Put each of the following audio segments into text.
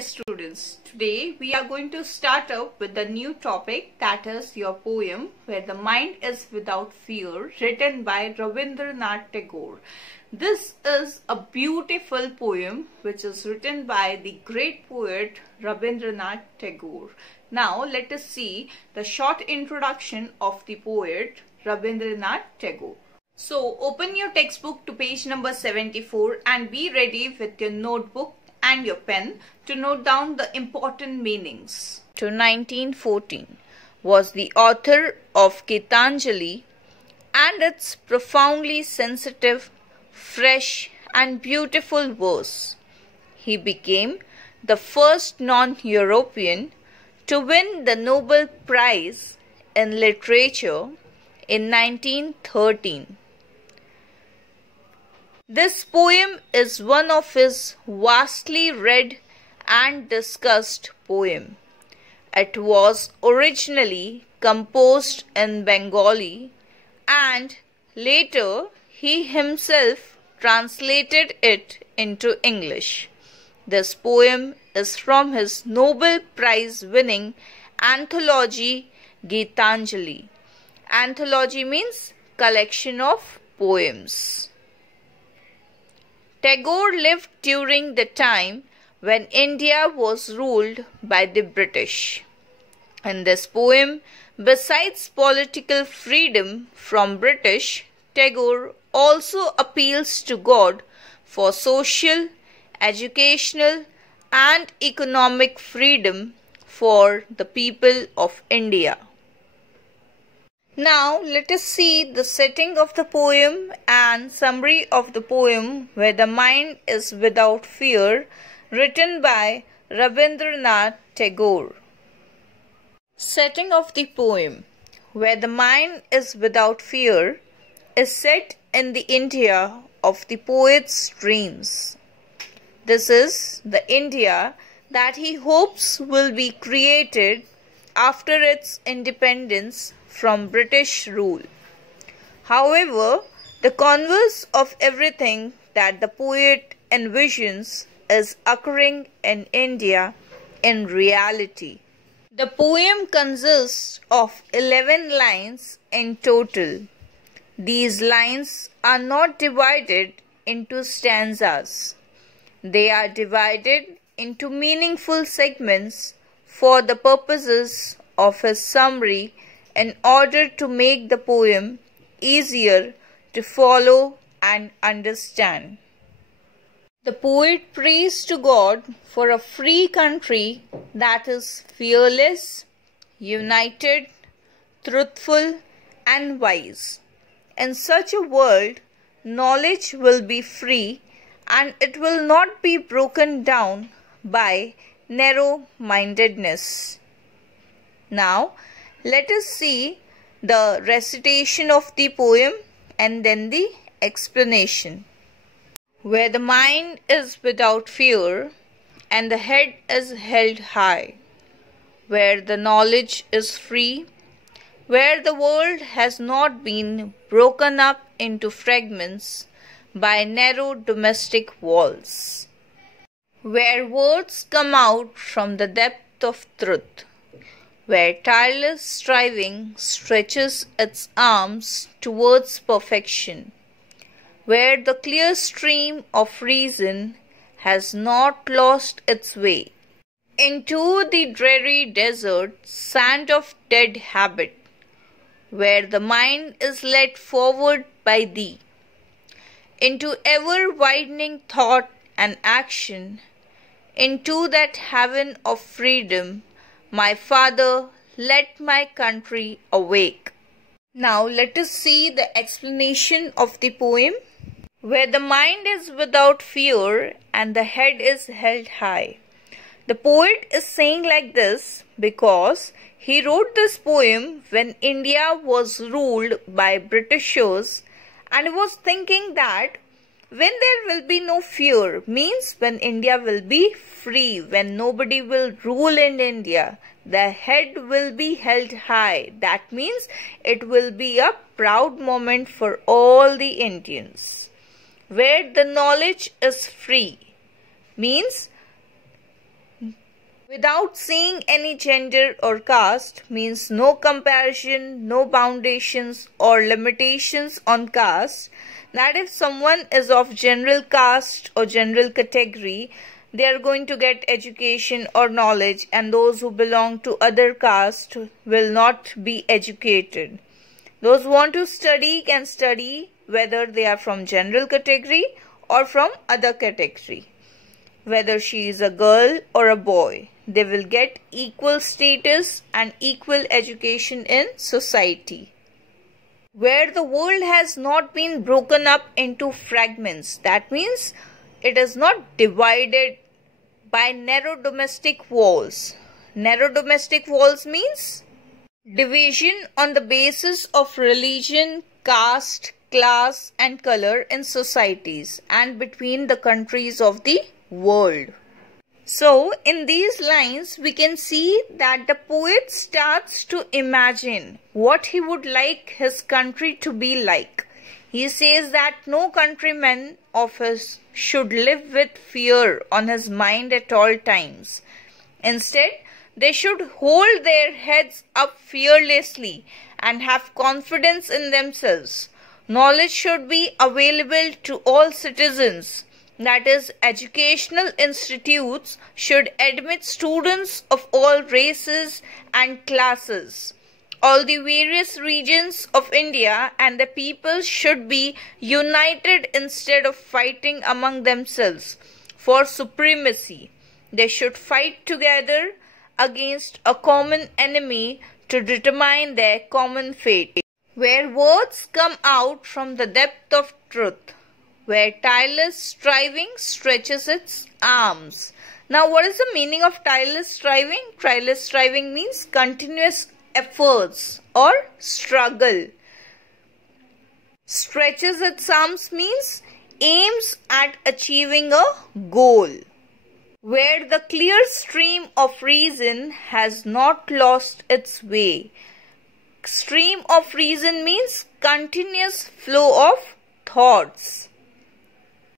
Dear students, today we are going to start up with the new topic, that is your poem Where the Mind is Without Fear, written by Rabindranath Tagore. This is a beautiful poem which is written by the great poet Rabindranath Tagore. Now let us see the short introduction of the poet Rabindranath Tagore. So open your textbook to page number 74 and be ready with your notebook and your pen to note down the important meanings. To 1914 was the author of Gitanjali, and its profoundly sensitive, fresh and beautiful verse. He became the first non-European to win the Nobel Prize in Literature in 1913. This poem is one of his vastly read and discussed poems. It was originally composed in Bengali and later he himself translated it into English. This poem is from his Nobel Prize winning anthology Gitanjali. Anthology means collection of poems. Tagore lived during the time when India was ruled by the British. In this poem, besides political freedom from British, Tagore also appeals to God for social, educational and economic freedom for the people of India. Now let us see the setting of the poem and summary of the poem Where the Mind is Without Fear, written by Rabindranath Tagore. Setting of the poem Where the Mind is Without Fear is set in the India of the poet's dreams. This is the India that he hopes will be created after its independence from British rule. However, the converse of everything that the poet envisions is occurring in India in reality. The poem consists of 11 lines in total. These lines are not divided into stanzas. They are divided into meaningful segments for the purposes of his summary in order to make the poem easier to follow and understand. The poet prays to God for a free country that is fearless, united, truthful and wise. In such a world, knowledge will be free and it will not be broken down by narrow-mindedness. Now, let us see the recitation of the poem and then the explanation. Where the mind is without fear and the head is held high, where the knowledge is free, where the world has not been broken up into fragments by narrow domestic walls, where words come out from the depth of truth, where tireless striving stretches its arms towards perfection, where the clear stream of reason has not lost its way into the dreary desert sand of dead habit, where the mind is led forward by thee into ever-widening thought and action, into that heaven of freedom. My Father, let my country awake. Now let us see the explanation of the poem. Where the mind is without fear and the head is held high. The poet is saying like this because he wrote this poem when India was ruled by Britishers and was thinking that when there will be no fear, means when India will be free, when nobody will rule in India, the head will be held high. That means it will be a proud moment for all the Indians. Where the knowledge is free, means without seeing any gender or caste means no comparison, no foundations or limitations on caste. That if someone is of general caste or general category, they are going to get education or knowledge, and those who belong to other caste will not be educated. Those who want to study can study whether they are from general category or from other category. Whether she is a girl or a boy, they will get equal status and equal education in society. Where the world has not been broken up into fragments, that means it is not divided by narrow domestic walls. Narrow domestic walls means division on the basis of religion, caste, class and color in societies and between the countries of the world. So in these lines we can see that the poet starts to imagine what he would like his country to be like. He says that no countryman of his should live with fear on his mind at all times. Instead, they should hold their heads up fearlessly and have confidence in themselves. Knowledge should be available to all citizens. That is, educational institutes should admit students of all races and classes. All the various regions of India and the people should be united instead of fighting among themselves for supremacy. They should fight together against a common enemy to determine their common fate. Where words come out from the depth of truth, where tireless striving stretches its arms. Now, what is the meaning of tireless striving? Tireless striving means continuous efforts or struggle. Stretches its arms means aims at achieving a goal. Where the clear stream of reason has not lost its way. Stream of reason means continuous flow of thoughts.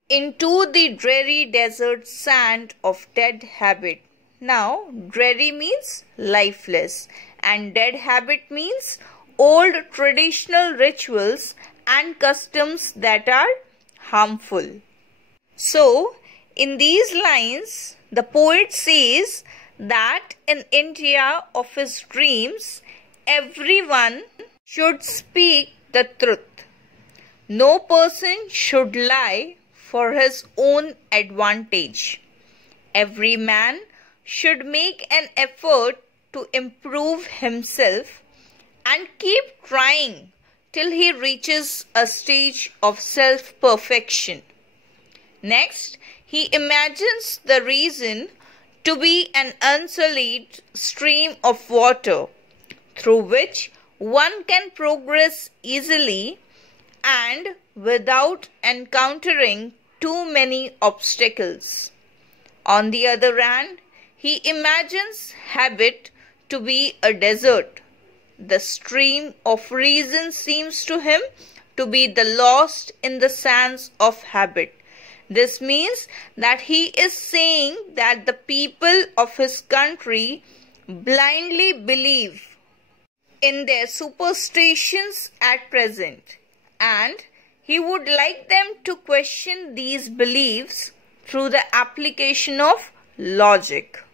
Into the dreary desert sand of dead habit. Now, dreary means lifeless and dead habit means old traditional rituals and customs that are harmful. So, in these lines, the poet says that in India of his dreams, everyone should speak the truth. No person should lie for his own advantage. Every man should make an effort to improve himself and keep trying till he reaches a stage of self-perfection. Next, he imagines the reason to be an unsullied stream of water through which one can progress easily and without encountering too many obstacles. On the other hand, he imagines habit to be a desert. The stream of reason seems to him to be the lost in the sands of habit. This means that he is saying that the people of his country blindly believe in their superstitions at present, and he would like them to question these beliefs through the application of logic.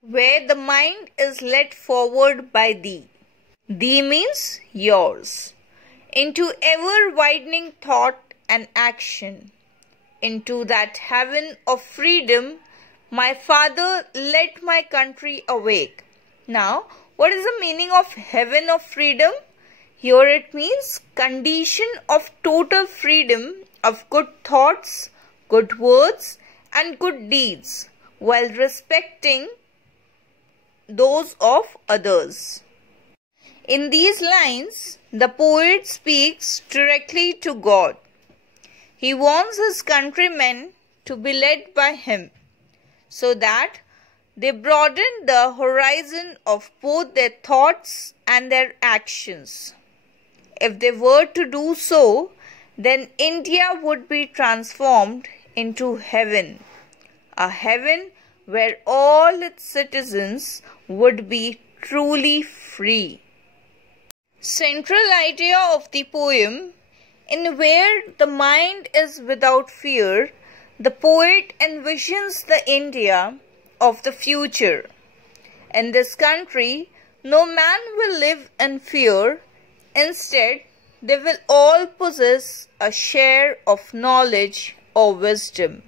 Where the mind is led forward by thee. Thee means yours. Into ever-widening thought and action. Into that heaven of freedom, my father led my country awake. Now, what is the meaning of heaven of freedom? Here it means condition of total freedom of good thoughts, good words and good deeds while respecting those of others. In these lines, the poet speaks directly to God. He wants his countrymen to be led by him so that they broaden the horizon of both their thoughts and their actions. If they were to do so, then India would be transformed into heaven, a heaven where all its citizens would be truly free. Central idea of the poem: in where the mind is without fear, the poet envisions the India of the future. In this country, no man will live in fear. Instead, they will all possess a share of knowledge or wisdom.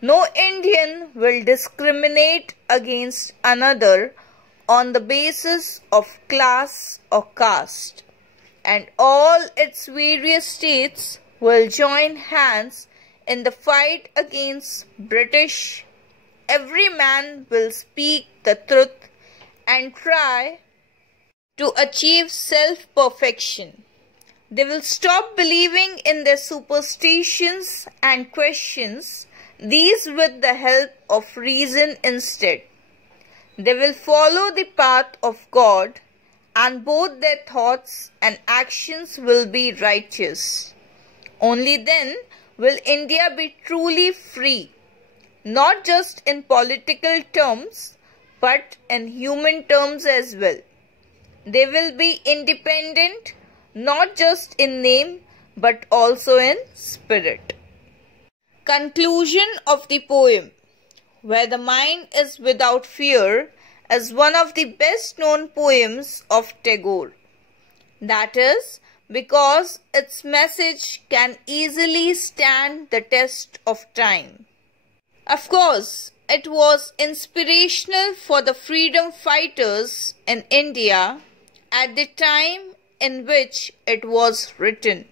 No Indian will discriminate against another on the basis of class or caste, and all its various states will join hands in the fight against British. Every man will speak the truth and try to achieve self-perfection. They will stop believing in their superstitions and questions these with the help of reason instead. They will follow the path of God, and both their thoughts and actions will be righteous. Only then will India be truly free, not just in political terms, but in human terms as well. They will be independent, not just in name, but also in spirit. Conclusion of the poem: Where the Mind is Without Fear is one of the best known poems of Tagore. That is because its message can easily stand the test of time. Of course, it was inspirational for the freedom fighters in India at the time in which it was written.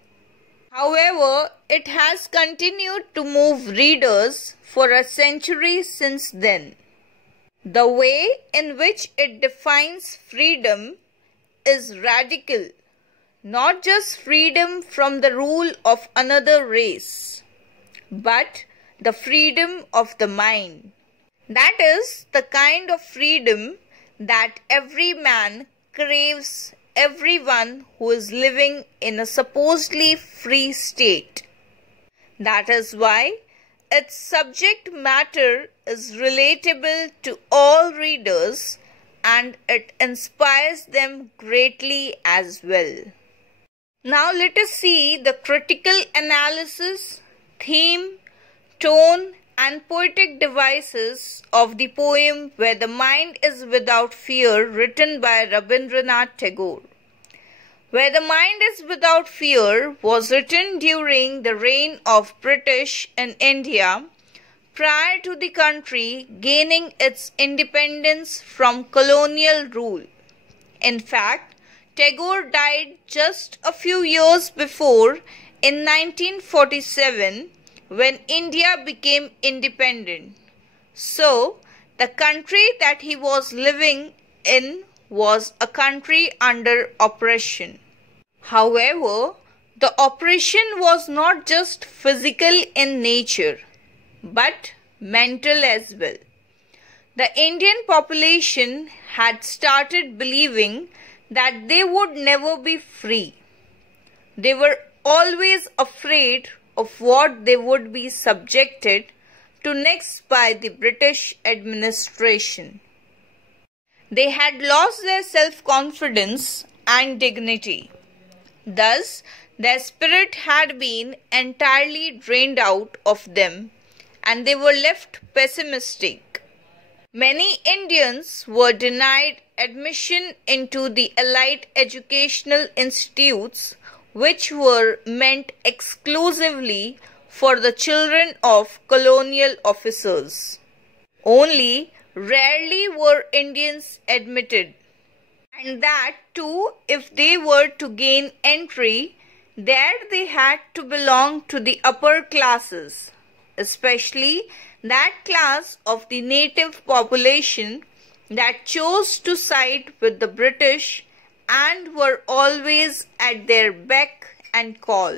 However, it has continued to move readers for a century since then. The way in which it defines freedom is radical, not just freedom from the rule of another race, but the freedom of the mind. That is the kind of freedom that every man craves, everyone who is living in a supposedly free state. That is why its subject matter is relatable to all readers, and it inspires them greatly as well. Now let us see the critical analysis, theme, tone and poetic devices of the poem Where the Mind is Without Fear, written by Rabindranath Tagore. Where the Mind is Without Fear was written during the reign of British in India, prior to the country gaining its independence from colonial rule. In fact, Tagore died just a few years before, in 1947, when India became independent. So, the country that he was living in was a country under oppression. However, the oppression was not just physical in nature, but mental as well. The Indian population had started believing that they would never be free. They were always afraid of what they would be subjected to next by the British administration. They had lost their self-confidence and dignity. Thus, their spirit had been entirely drained out of them, and they were left pessimistic. Many Indians were denied admission into the elite educational institutes, which were meant exclusively for the children of colonial officers. Only rarely were Indians admitted, and that too if they were to gain entry, there they had to belong to the upper classes, especially that class of the native population that chose to side with the British and were always at their beck and call.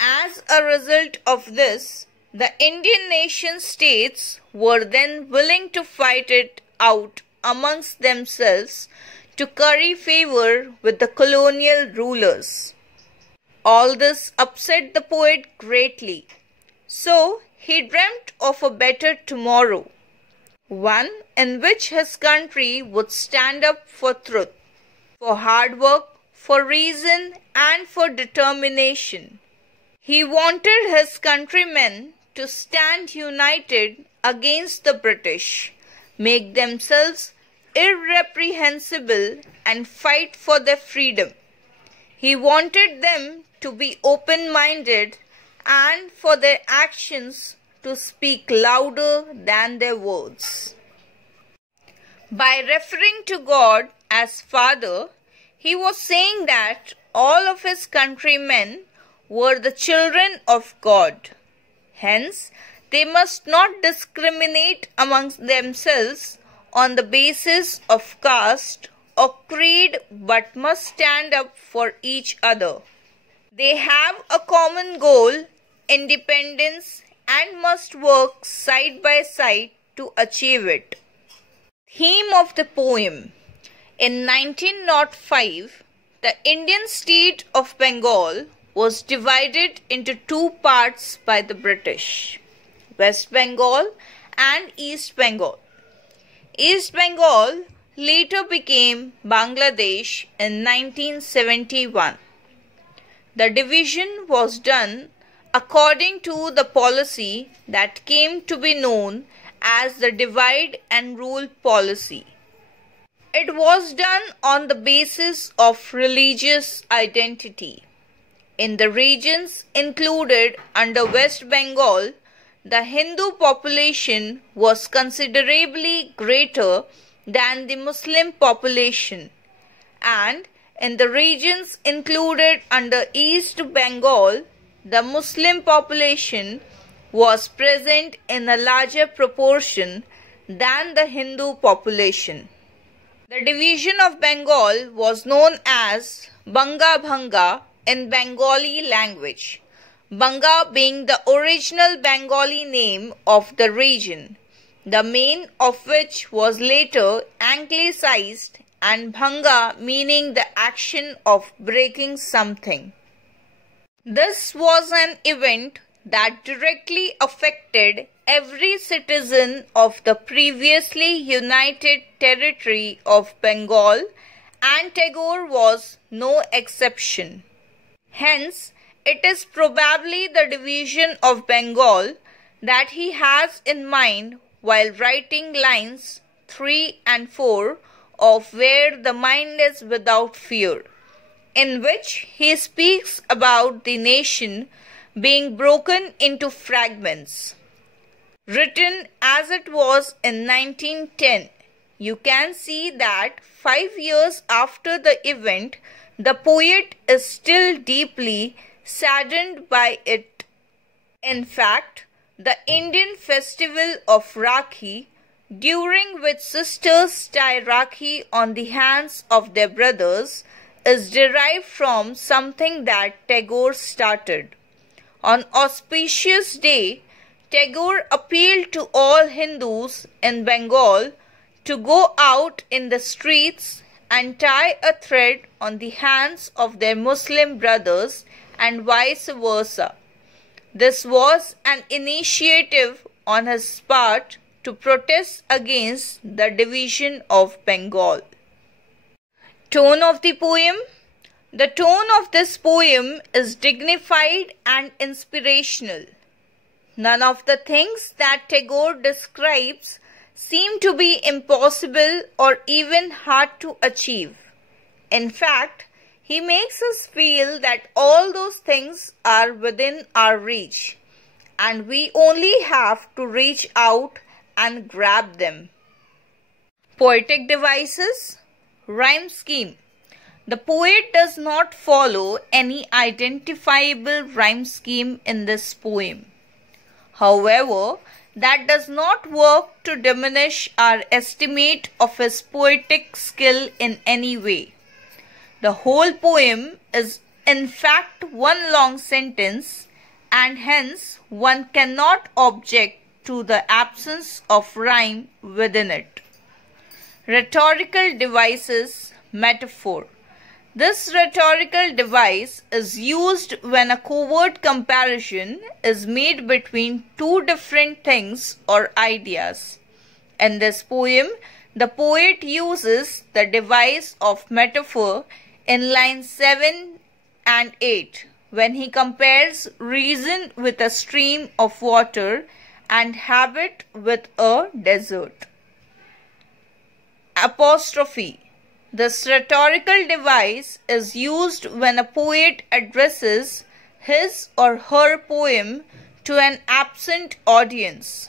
As a result of this, the Indian nation states were then willing to fight it out amongst themselves to curry favor with the colonial rulers. All this upset the poet greatly, so he dreamt of a better tomorrow. one in which his country would stand up for truth, for hard work, for reason, and for determination. He wanted his countrymen to stand united against the British, make themselves irreprehensible, and fight for their freedom. He wanted them to be open-minded and for their actions to speak louder than their words. By referring to God as Father, he was saying that all of his countrymen were the children of God. Hence, they must not discriminate amongst themselves on the basis of caste or creed, but must stand up for each other. They have a common goal, independence, and must work side by side to achieve it. Theme of the poem. In 1905, the Indian state of Bengal was divided into two parts by the British, West Bengal and East Bengal. East Bengal later became Bangladesh in 1971. The division was done according to the policy that came to be known as the divide and rule policy. It was done on the basis of religious identity. In the regions included under West Bengal, the Hindu population was considerably greater than the Muslim population, and in the regions included under East Bengal, the Muslim population was present in a larger proportion than the Hindu population. The division of Bengal was known as Banga Bhanga in Bengali language, Banga being the original Bengali name of the region, the main of which was later anglicized, and Bhanga meaning the action of breaking something. This was an event that directly affected every citizen of the previously united territory of Bengal, and Tagore was no exception. Hence, it is probably the division of Bengal that he has in mind while writing lines 3 and 4 of Where the Mind is Without Fear, in which he speaks about the nation being broken into fragments. Written as it was in 1910, you can see that 5 years after the event, the poet is still deeply saddened by it. In fact, the Indian festival of Rakhi, during which sisters tie Rakhi on the hands of their brothers, is derived from something that Tagore started. On auspicious day, Tagore appealed to all Hindus in Bengal to go out in the streets and tie a thread on the hands of their Muslim brothers and vice versa. This was an initiative on his part to protest against the division of Bengal. Tone of the poem. The tone of this poem is dignified and inspirational. None of the things that Tagore describes seem to be impossible or even hard to achieve. In fact, he makes us feel that all those things are within our reach, and we only have to reach out and grab them. Poetic devices. Rhyme scheme. The poet does not follow any identifiable rhyme scheme in this poem. However, that does not work to diminish our estimate of his poetic skill in any way. The whole poem is in fact one long sentence, and hence one cannot object to the absence of rhyme within it. Rhetorical devices. Metaphor. This rhetorical device is used when a covert comparison is made between two different things or ideas. In this poem, the poet uses the device of metaphor in lines 7 and 8 when he compares reason with a stream of water and habit with a desert. Apostrophe. This rhetorical device is used when a poet addresses his or her poem to an absent audience.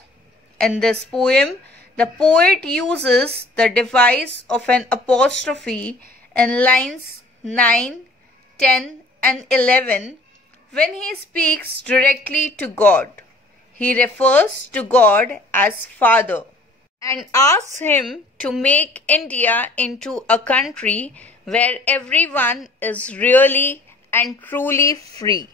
In this poem, the poet uses the device of an apostrophe in lines 9, 10 and 11 when he speaks directly to God. He refers to God as Father and asks him to make India into a country where everyone is really and truly free.